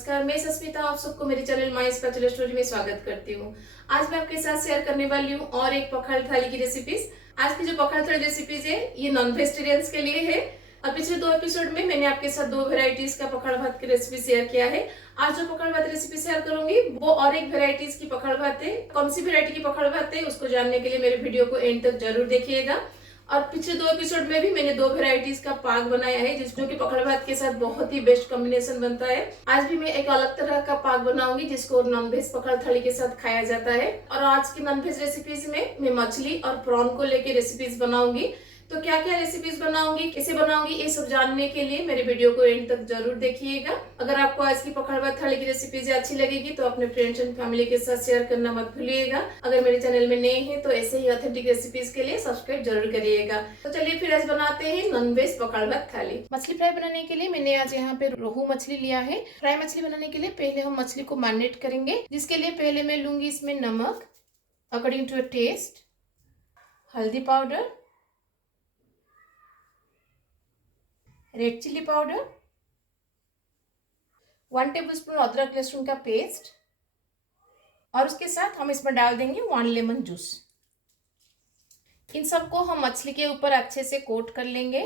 नमस्कार, मैं सस्मिता आप सबको मेरे चैनल माई स्पेशल स्टोरी में स्वागत करती हूँ। आज मैं आपके साथ शेयर करने वाली हूँ और एक पखाल थाली की रेसिपीज। आज की जो पखाल थाली रेसिपीज है ये नॉन वेजिटेरियंस के लिए है। और पिछले 2 एपिसोड में मैंने आपके साथ 2 वेराइटीज का पखाल भात की रेसिपी शेयर किया है। आज जो पखाल भात रेसिपी शेयर करूंगी वो और एक वेराइटीज की पखाल भात है। कौन सी वेराइटी की पखाल भात है उसको जानने के लिए मेरे वीडियो को एंड तक जरूर देखिएगा। और पिछले 2 एपिसोड में भी मैंने 2 वेराइटीज का पाग बनाया है जो कि पखाल भात के साथ बहुत ही बेस्ट कॉम्बिनेशन बनता है। आज भी मैं एक अलग तरह का पाग बनाऊंगी जिसको नॉनवेज पखाल थाली के साथ खाया जाता है। और आज की नॉनवेज रेसिपीज में मैं मछली और प्रॉन को लेके रेसिपीज बनाऊंगी। तो क्या क्या रेसिपीज बनाऊंगी, कैसे बनाऊंगी, ये सब जानने के लिए मेरे वीडियो को एंड तक जरूर देखिएगा। अगर आपको आज की पखाल भात थाली की रेसिपीज अच्छी लगेगी तो अपने फ्रेंड्स एंड फैमिली के साथ शेयर करना मत भूलिएगा। अगर मेरे चैनल में नए हैं तो ऐसे ही ऑथेंटिक रेसिपीज के लिए सब्सक्राइब जरूर करिएगा। तो चलिए फिर आज बनाते हैं नॉनवेज पखाल भात थाली। मछली फ्राई बनाने के लिए मैंने आज यहाँ पे रोहू मछली लिया है। फ्राई मछली बनाने के लिए पहले हम मछली को मैरिनेट करेंगे, जिसके लिए पहले मैं लूंगी इसमें नमक अकॉर्डिंग टू टेस्ट, हल्दी powder, red chilli powder, 1 tablespoon अदरक लहसुन का पेस्ट और उसके साथ हम इसमें डाल देंगे 1 लेमन जूस। इन सबको हम मछली के ऊपर अच्छे से कोट कर लेंगे।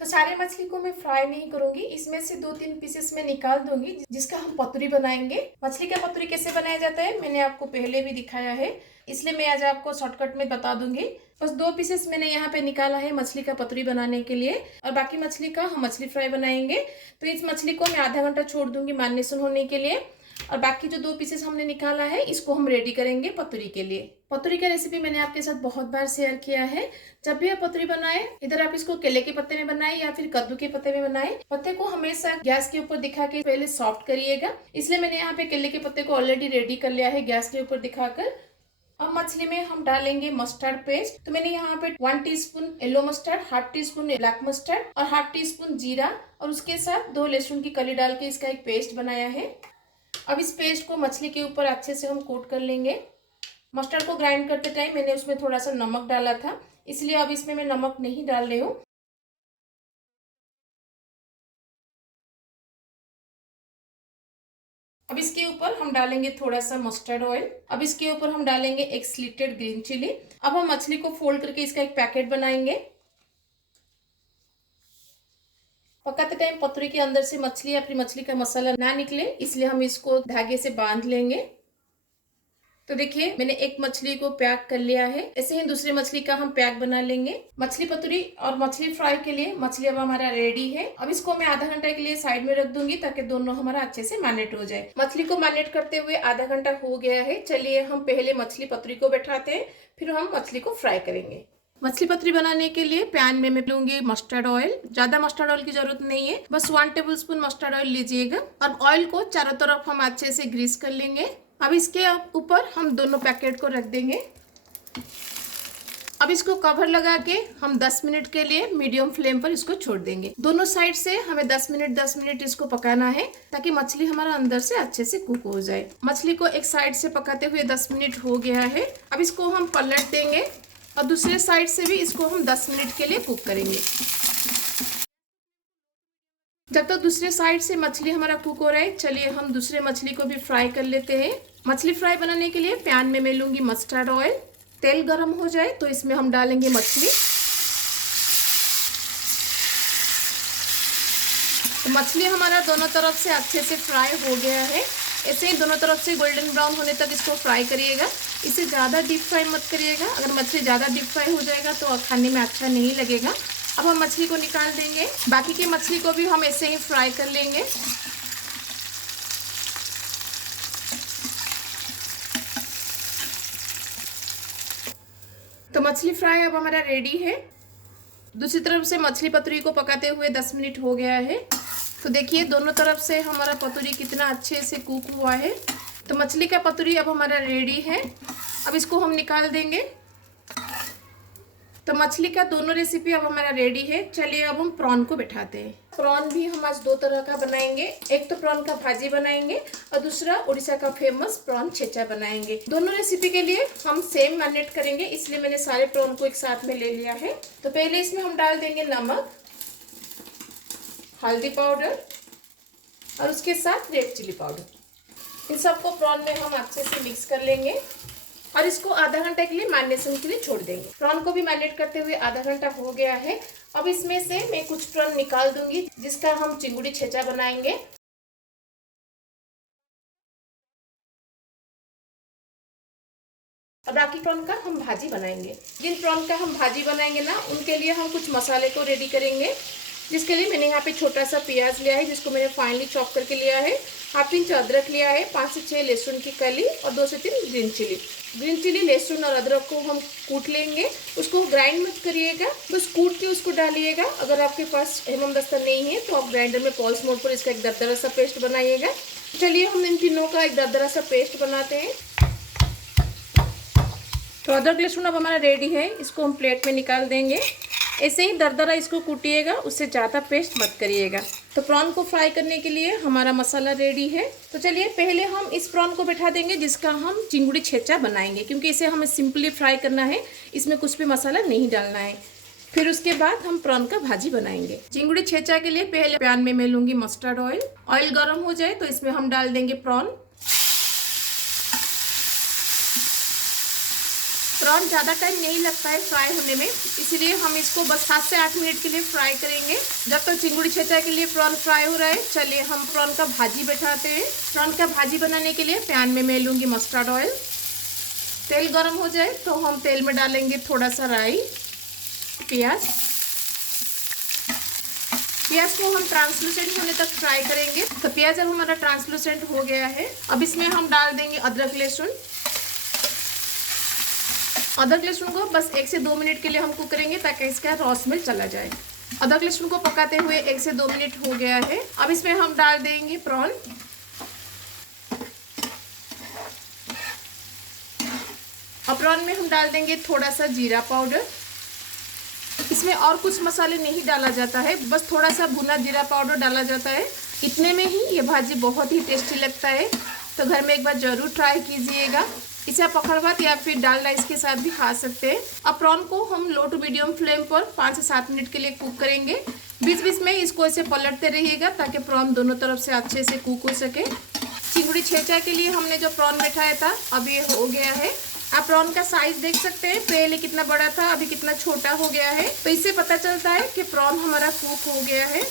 तो सारे मछली को मैं फ्राई नहीं करूंगी, इसमें से 2-3 पीसेस में निकाल दूंगी जिसका हम पतुरी बनाएंगे। मछली का पतुरी कैसे बनाया जाता है मैंने आपको पहले भी दिखाया है, इसलिए मैं आज आपको शॉर्टकट में बता दूंगी। बस 2 पीसेस मैंने यहाँ पे निकाला है मछली का पतुरी बनाने के लिए और बाकी मछली का हम मछली फ्राई बनाएंगे। तो इस मछली को मैं आधा घंटा छोड़ दूंगी मैरिनेशन होने के लिए और बाकी जो 2 पीसेस हमने निकाला है इसको हम रेडी करेंगे पतुरी के लिए। पतुरी का रेसिपी मैंने आपके साथ बहुत बार शेयर किया है। जब भी आप पतुरी बनाए, इधर आप इसको केले के पत्ते में बनाए या फिर कद्दू के पत्ते में बनाए, पत्ते को हमेशा गैस के ऊपर दिखा के पहले सॉफ्ट करिएगा। इसलिए मैंने यहाँ पे केले के पत्ते को ऑलरेडी रेडी कर लिया है गैस के ऊपर दिखाकर। अब मछली में हम डालेंगे मस्टर्ड पेस्ट। तो मैंने यहाँ पे 1 teaspoon yellow mustard, ½ teaspoon black mustard और ½ टीस्पून जीरा और उसके साथ 2 लहसुन की कली डाल के इसका एक पेस्ट बनाया है। अब इस पेस्ट को मछली के ऊपर अच्छे से हम कोट कर लेंगे। मस्टर्ड को ग्राइंड करते टाइम मैंने उसमें थोड़ा सा नमक डाला था, इसलिए अब इसमें मैं नमक नहीं डाल रही हूँ। अब इसके ऊपर हम डालेंगे थोड़ा सा मस्टर्ड ऑयल। अब इसके ऊपर हम डालेंगे एक स्लिटेड ग्रीन चिली। अब हम मछली को फोल्ड करके इसका एक पैकेट बनाएंगे। पकाते टाइम पतुरी के अंदर से मछली या फिर मछली का मसाला ना निकले, इसलिए हम इसको धागे से बांध लेंगे। तो देखिए मैंने एक मछली को पैक कर लिया है, ऐसे ही दूसरी मछली का हम पैक बना लेंगे। मछली पतुरी और मछली फ्राई के लिए मछली अब हमारा रेडी है। अब इसको मैं आधा घंटा के लिए साइड में रख दूंगी ताकि दोनों हमारा अच्छे से मैरिनेट हो जाए। मछली को मैरिनेट करते हुए आधा घंटा हो गया है। चलिए हम पहले मछली पतुरी को बैठाते हैं, फिर हम मछली को फ्राई करेंगे। मछली पतुरी बनाने के लिए पैन में मैं लूंगी मस्टर्ड ऑयल। ज्यादा मस्टर्ड ऑयल की जरूरत नहीं है, बस 1 टेबलस्पून मस्टर्ड ऑयल लीजिएगा। और ऑयल को चारों तरफ हम अच्छे से ग्रीस कर लेंगे। अब इसके ऊपर हम दोनों पैकेट को रख देंगे। अब इसको कवर लगा के हम 10 मिनट के लिए मीडियम फ्लेम पर इसको छोड़ देंगे। दोनों साइड से हमें 10 मिनट इसको पकाना है ताकि मछली हमारा अंदर से अच्छे से कुक हो जाए। मछली को एक साइड से पकाते हुए 10 मिनट हो गया है। अब इसको हम पलट देंगे और दूसरे साइड से भी इसको हम 10 मिनट के लिए कुक करेंगे। जब तक दूसरे साइड से मछली हमारा कुक हो रहा है, चलिए हम दूसरे मछली को भी फ्राई कर लेते हैं। मछली फ्राई बनाने के लिए पैन में मैं लूंगी मस्टर्ड ऑयल। तेल गरम हो जाए तो इसमें हम डालेंगे मछली। तो मछली हमारा दोनों तरफ से अच्छे से फ्राई हो गया है। ऐसे ही दोनों तरफ से गोल्डन ब्राउन होने तक इसको फ्राई करिएगा। इसे ज़्यादा डीप फ्राई मत करिएगा, अगर मछली ज़्यादा डीप फ्राई हो जाएगा तो खाने में अच्छा नहीं लगेगा। अब हम मछली को निकाल देंगे। बाकी की मछली को भी हम ऐसे ही फ्राई कर लेंगे। तो मछली फ्राई अब हमारा रेडी है। दूसरी तरफ से मछली पतुरी को पकाते हुए 10 मिनट हो गया है। तो देखिए दोनों तरफ से हमारा पतुरी कितना अच्छे से कुक हुआ है। तो मछली का पतुरी अब हमारा रेडी है। अब इसको हम निकाल देंगे। तो मछली का दोनों रेसिपी अब हमारा रेडी है। चलिए अब हम प्रॉन को बैठाते हैं। प्रॉन भी हम आज 2 तरह का बनाएंगे। एक तो प्रॉन का भाजी बनाएंगे और दूसरा उड़ीसा का फेमस प्रॉन छेचा बनाएंगे। दोनों रेसिपी के लिए हम सेम मैरिनेट करेंगे, इसलिए मैंने सारे प्रॉन को एक साथ में ले लिया है। तो पहले इसमें हम डाल देंगे नमक, हल्दी पाउडर और उसके साथ रेड चिली पाउडर। इन सबको प्रॉन में हम अच्छे से मिक्स कर लेंगे और इसको आधा घंटे के लिए मैरिनेशन के लिए छोड़ देंगे। प्रॉन को भी मैरिनेट करते हुए आधा घंटा हो गया है। अब इसमें से मैं कुछ प्रॉन निकाल दूंगी जिसका हम चिंगुड़ी छेचा बनाएंगे। और बाकी प्रॉन का हम भाजी बनाएंगे। जिन प्रॉन का हम भाजी बनाएंगे ना, उनके लिए हम कुछ मसाले को रेडी करेंगे, जिसके लिए मैंने यहाँ पे छोटा सा प्याज लिया है जिसको मैंने फाइनली चॉप करके लिया है। हाफ इंच अदरक लिया है, 5 से 6 लहसुन की कली और 2 से 3 ग्रीन चिली। ग्रीन चिली, लहसुन और अदरक को हम कूट लेंगे। उसको ग्राइंड मत करिएगा, बस कूट के उसको डालिएगा। अगर आपके पास हेमदस्ता नहीं है तो आप ग्राइंडर में पल्स मोड पर इसका एक दरदरा सा पेस्ट बनाइएगा। चलिए हम इन तीनों का एक दरदरा सा पेस्ट बनाते हैं। तो अदरक लहसुन अब हमारा रेडी है, इसको हम प्लेट में निकाल देंगे। ऐसे ही दरदरा इसको कूटिएगा, उससे ज़्यादा पेस्ट मत करिएगा। तो प्रॉन को फ्राई करने के लिए हमारा मसाला रेडी है। तो चलिए पहले हम इस प्रॉन को बैठा देंगे जिसका हम चिंगुड़ी छेचा बनाएंगे, क्योंकि इसे हमें सिंपली फ्राई करना है, इसमें कुछ भी मसाला नहीं डालना है। फिर उसके बाद हम प्रॉन का भाजी बनाएंगे। चिंगुड़ी छेचा के लिए पहले पैन में मैं लूँगी मस्टर्ड ऑयल। ऑयल गर्म हो जाए तो इसमें हम डाल देंगे प्रॉन। प्रॉन ज़्यादा टाइम नहीं लगता है फ्राई होने में, इसीलिए हम इसको बस 7 से 8 मिनट के लिए फ्राई करेंगे। जब तक चिंगुड़ी छेचा के लिए प्रॉन फ्राई हो रहा है, चलिए हम प्रॉन का भाजी बैठाते हैं। प्रॉन का भाजी बनाने के लिए पैन में मैं लूँगी मस्टर्ड ऑयल। तेल गर्म हो जाए तो हम तेल में डालेंगे थोड़ा सा राई, प्याज। प्याज को हम ट्रांसलूसेंट होने तक फ्राई करेंगे। तो प्याज अब हमारा ट्रांसलूसेंट हो गया है। अब इसमें हम डाल देंगे अदरक लहसुन। अदरक लहसुन को बस 1 से 2 मिनट के लिए हम कुक करेंगे ताकि इसका रॉ स्मेल चला जाए। अदरक लहसुन को पकाते हुए 1 से 2 मिनट हो गया है। अब इसमें हम डाल देंगे प्रॉन। और प्रॉन में हम डाल देंगे थोड़ा सा जीरा पाउडर। इसमें और कुछ मसाले नहीं डाला जाता है, बस थोड़ा सा भुना जीरा पाउडर डाला जाता है। इतने में ही ये भाजी बहुत ही टेस्टी लगता है, तो घर में एक बार ज़रूर ट्राई कीजिएगा। इसे आप पकड़ भात या फिर दाल राइस के साथ भी खा सकते हैं। अब प्रॉन को हम लो टू मीडियम फ्लेम पर 5 से 7 मिनट के लिए कुक करेंगे। बीच बीच में इसको ऐसे पलटते रहिएगा ताकि प्रॉन दोनों तरफ से अच्छे से कुक हो सके। चिंगुड़ी छेचा के लिए हमने जो प्रॉन बैठाया था अब ये हो गया है। आप प्रॉन का साइज देख सकते हैं, पहले कितना बड़ा था, अभी कितना छोटा हो गया है। तो इससे पता चलता है कि प्रॉन हमारा कुक हो गया है।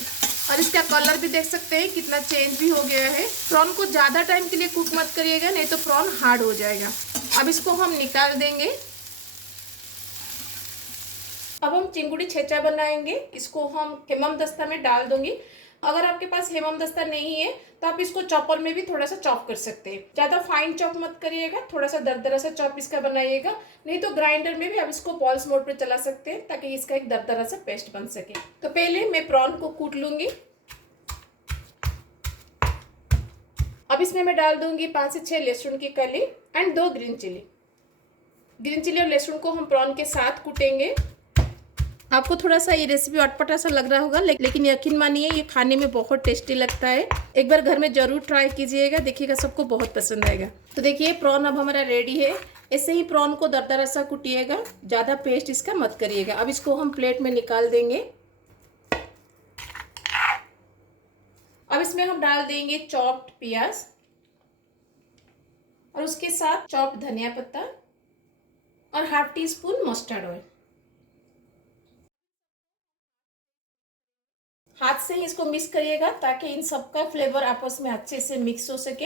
और इसका कलर भी देख सकते हैं कितना चेंज भी हो गया है। प्रॉन को ज़्यादा टाइम के लिए कुक मत करिएगा, नहीं तो प्रॉन हार्ड हो जाएगा। अब इसको हम निकाल देंगे। अब हम चिंगुड़ी छेचा बनाएंगे। इसको हम हेमदस्ता में डाल दूंगी। अगर आपके पास हेमदस्ता नहीं है तो आप इसको चॉपर में भी थोड़ा सा चॉप कर सकते हैं। ज़्यादा फाइन चॉप मत करिएगा, थोड़ा सा दरदरा सा चॉप इसका बनाइएगा। नहीं तो ग्राइंडर में भी आप इसको पल्स मोड पर चला सकते हैं ताकि इसका एक दरदरा सा पेस्ट बन सके। तो पहले मैं प्रॉन को कूट लूंगी। अब इसमें मैं डाल दूंगी 5 से 6 लहसुन की कली and 2 green chilli. Green chilli और लहसुन को हम प्रॉन के साथ कूटेंगे। आपको थोड़ा सा ये रेसिपी अटपटा सा लग रहा होगा, लेकिन यकीन मानिए ये खाने में बहुत टेस्टी लगता है। एक बार घर में जरूर ट्राई कीजिएगा, देखिएगा सबको बहुत पसंद आएगा। तो देखिए प्रॉन अब हमारा रेडी है। ऐसे ही प्रॉन को दरदरा सा कुटिएगा, ज़्यादा पेस्ट इसका मत करिएगा। अब इसको हम प्लेट में निकाल देंगे। अब इसमें हम डाल देंगे चॉप्ड प्याज और उसके साथ चॉप्ड धनिया पत्ता और half tea spoon mustard oil. हाथ से ही इसको मिक्स करिएगा ताकि इन सबका फ्लेवर आपस में अच्छे से मिक्स हो सके।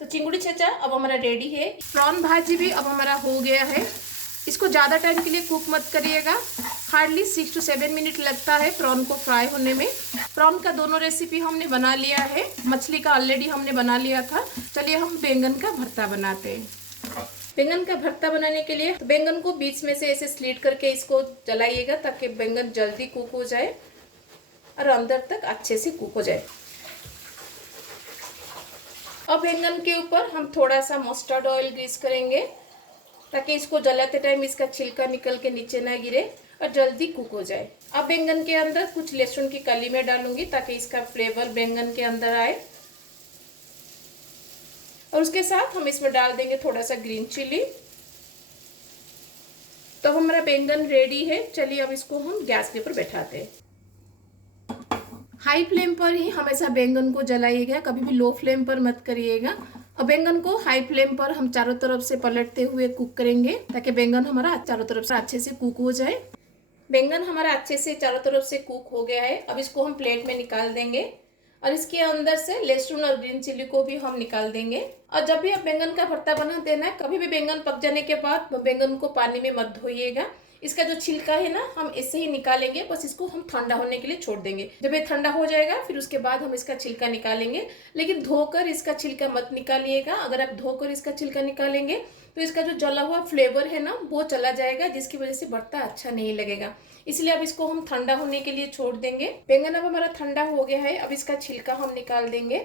तो चिंगुड़ी छेचा अब हमारा रेडी है। प्रॉन भाजी भी अब हमारा हो गया है। इसको ज़्यादा टाइम के लिए कुक मत करिएगा, हार्डली 6 से 7 मिनट लगता है प्रॉन को फ्राई होने में। प्रॉन का दोनों रेसिपी हमने बना लिया है, मछली का ऑलरेडी हमने बना लिया था। चलिए हम बैंगन का भरता बनाते हैं। बैंगन का भरता बनाने के लिए तो बैंगन को बीच में से ऐसे स्लिट करके इसको जलाइएगा ताकि बैंगन जल्दी कुक हो जाए और अंदर तक अच्छे से कुक हो जाए। अब बैंगन के ऊपर हम थोड़ा सा मस्टर्ड ऑयल ग्रीस करेंगे ताकि इसको जलाते टाइम इसका छिलका निकल के नीचे ना गिरे और जल्दी कुक हो जाए। अब बैंगन के अंदर कुछ लहसुन की कली में डालूंगी ताकि इसका फ्लेवर बैंगन के अंदर आए। और उसके साथ हम इसमें डाल देंगे थोड़ा सा ग्रीन चिली। तो हमारा बैंगन रेडी है। चलिए अब इसको हम गैस के ऊपर बैठाते हैं। हाई फ्लेम पर ही हमेशा बैंगन को जलाइएगा, कभी भी लो फ्लेम पर मत करिएगा। और बैंगन को हाई फ्लेम पर हम चारों तरफ से पलटते हुए कुक करेंगे ताकि बैंगन हमारा चारों तरफ से अच्छे से कुक हो जाए। बैंगन हमारा अच्छे से चारों तरफ से कुक हो गया है। अब इसको हम प्लेट में निकाल देंगे और इसके अंदर से लहसुन और ग्रीन चिली को भी हम निकाल देंगे। और जब भी आप बैंगन का भरता बनाते हैं ना, कभी भी बैंगन पक जाने के बाद बैंगन को पानी में मत धोइएगा। इसका जो छिलका है ना, हम इससे ही निकालेंगे, बस इसको हम ठंडा होने के लिए छोड़ देंगे। जब ये ठंडा हो जाएगा फिर उसके बाद हम इसका छिलका निकालेंगे, लेकिन धोकर इसका छिलका मत निकालिएगा। अगर आप धोकर इसका छिलका निकालेंगे तो इसका जो जला हुआ फ्लेवर है ना वो चला जाएगा, जिसकी वजह से भरता अच्छा नहीं लगेगा। इसलिए अब इसको हम ठंडा होने के लिए छोड़ देंगे। बैंगन अब हमारा ठंडा हो गया है। अब इसका छिलका हम निकाल देंगे।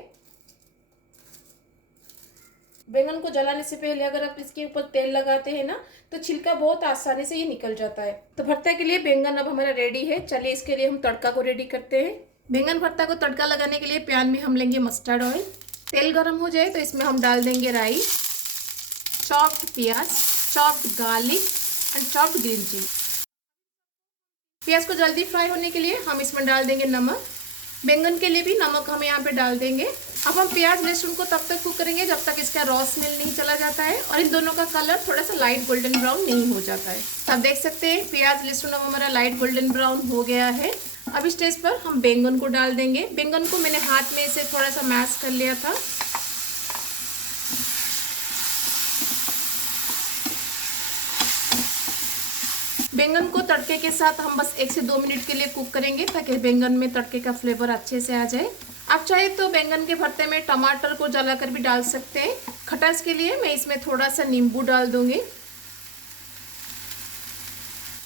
बैंगन को जलाने से पहले अगर आप इसके ऊपर तेल लगाते हैं ना तो छिलका बहुत आसानी से ये निकल जाता है। तो भरते के लिए बैंगन अब हमारा रेडी है। चलिए इसके लिए हम तड़का को रेडी करते हैं। बैंगन भरता को तड़का लगाने के लिए पैन में हम लेंगे मस्टर्ड ऑयल। तेल गर्म हो जाए तो इसमें हम डाल देंगे राई, चॉप्ड प्याज, chopped garlic and chopped green chilli. प्याज को जल्दी फ्राई होने के लिए हम इसमें डाल देंगे नमक। बैंगन के लिए भी नमक हम यहाँ पे डाल देंगे। अब हम प्याज लहसुन को तब तक कुक करेंगे जब तक इसका रॉ स्मेल नहीं चला जाता है और इन दोनों का कलर थोड़ा सा लाइट गोल्डन ब्राउन नहीं हो जाता है। अब देख सकते हैं प्याज लहसुन अब हमारा लाइट गोल्डन ब्राउन हो गया है। अब इस स्टेज पर हम बैंगन को डाल देंगे। बैंगन को मैंने हाथ में इसे थोड़ा सा मैश कर लिया था। बैंगन को तड़के के साथ हम बस 1 से 2 मिनट के लिए कुक करेंगे ताकि बैंगन में तड़के का फ्लेवर अच्छे से आ जाए। आप चाहे तो बैंगन के भरते में टमाटर को जलाकर भी डाल सकते हैं। खटास के लिए मैं इसमें थोड़ा सा नींबू डाल दूंगी।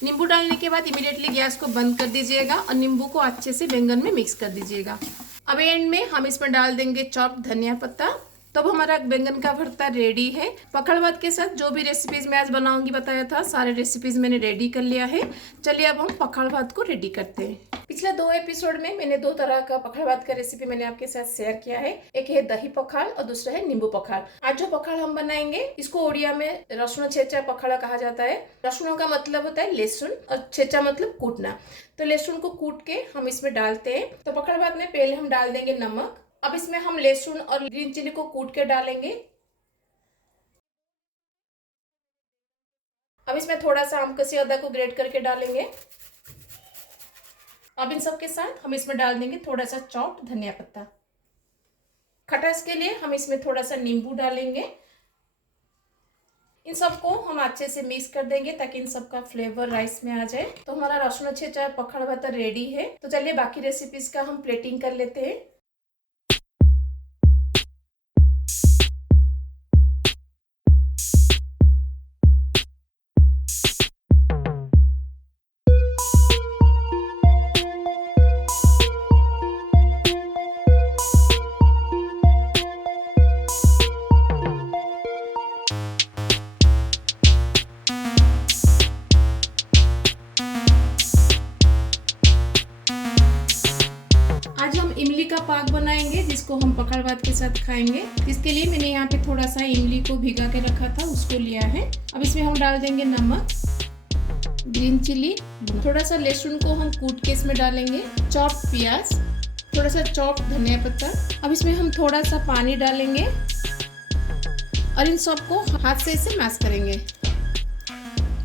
नींबू डालने के बाद इमीडिएटली गैस को बंद कर दीजिएगा और नींबू को अच्छे से बैंगन में मिक्स कर दीजिएगा। अब एंड में हम इसमें डाल देंगे चॉप धनिया पत्ता। तब हमारा बैंगन का भरता रेडी है। पकड़ भात के साथ जो भी रेसिपीज मैं आज बनाऊंगी बताया था, सारे रेसिपीज मैंने रेडी कर लिया है। चलिए अब हम पकड़ भात को रेडी करते हैं। पिछले 2 एपिसोड में मैंने 2 तरह का पकड़ भात का रेसिपी मैंने आपके साथ शेयर किया है। एक है दही पखाल और दूसरा है नींबू पखाल। आज जो पखाल हम बनाएंगे इसको ओडिया में रसुन छेचा पखाड़ा कहा जाता है। रसुन का मतलब होता है लहसुन और छेचा मतलब कूटना। तो लहसुन को कूट के हम इसमें डालते हैं। तो पकड़ भात में पहले हम डाल देंगे नमक। अब इसमें हम लहसुन और ग्रीन चिली को कूट के डालेंगे। अब इसमें थोड़ा सा आम कसी अदरक को ग्रेट करके डालेंगे। अब इन सब के साथ हम इसमें डाल देंगे थोड़ा सा चॉप्ड धनिया पत्ता। खटास के लिए हम इसमें थोड़ा सा नींबू डालेंगे। इन सबको हम अच्छे से मिक्स कर देंगे ताकि इन सब का फ्लेवर राइस में आ जाए। तो हमारा रसुन छेचा पकड़ भात रेडी है। तो चलिए बाकी रेसिपीज का हम प्लेटिंग कर लेते हैं। इमली का पाक बनाएंगे जिसको हम पकड़ भात के साथ खाएंगे। इसके लिए मैंने यहाँ पे थोड़ा सा इमली को भिगा के रखा था, उसको लिया है। अब इसमें हम डाल देंगे नमक, ग्रीन चिली, थोड़ा सा लहसुन को हम कूट के इसमें डालेंगे, चॉप्ड प्याज, थोड़ा सा चॉप्ड धनिया पत्ता। अब इसमें हम थोड़ा सा पानी डालेंगे और इन सबको हाथ से इसे मैश करेंगे।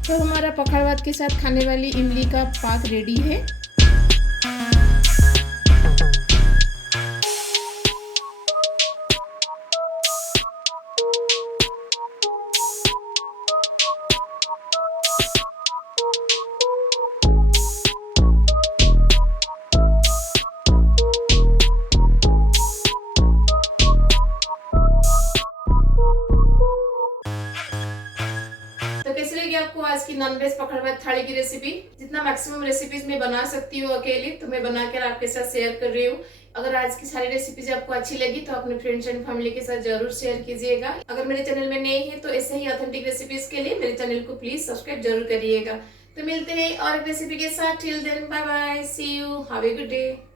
तो हमारा पकड़ भात के साथ खाने वाली इमली का पाक रेडी है। आपको आज की नॉन वेज पकड़ भात थाली की रेसिपी, जितना मैक्सिमम रेसिपीज मैं बना सकती हूँ अकेली, तो मैं बनाकर आपके साथ शेयर कर रही हूँ। अगर आज की सारी रेसिपीज आपको अच्छी लगी तो अपने फ्रेंड्स एंड फैमिली के साथ जरूर शेयर कीजिएगा। अगर मेरे चैनल में नए हैं तो ऐसे ही ऑथेंटिक रेसिपीज के लिए मेरे चैनल को प्लीज सब्सक्राइब जरूर करिएगा। तो मिलते हैं और एक रेसिपी के साथ। Till then bye bye, see you, have a good day.